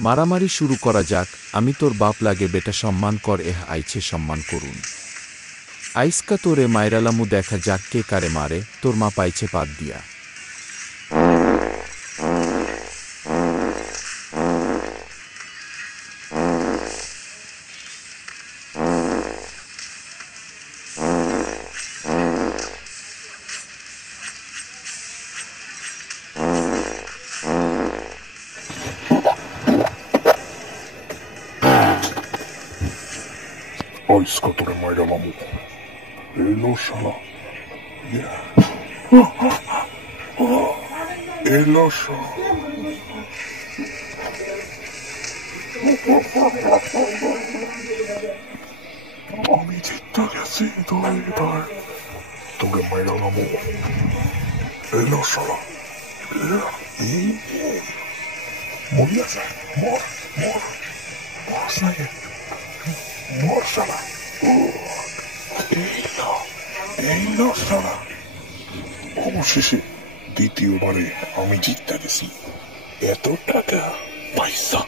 মারামারি শুরু করা যাক। আমি তোর বাপ লাগে বেটা, সম্মান কর। আইছে সম্মান করুন। আইসকা তোরে মাইরালামু, দেখা যাক কে কারে মারে। তোর মা পাইছে পাত দিয়া। আইসকা তোরে মাইরালামু। এলো শালা, এলো শালা। আমি জিততে গেছি তো এবার তোরে মাইরালামু। এলো শালা, মরি আছে। মর মর মর নাকি, মর শালা। এইলো এইলো শালা। অবশেষে দ্বিতীয়বারে আমি জিততে গেছি। এত টাকা পয়সা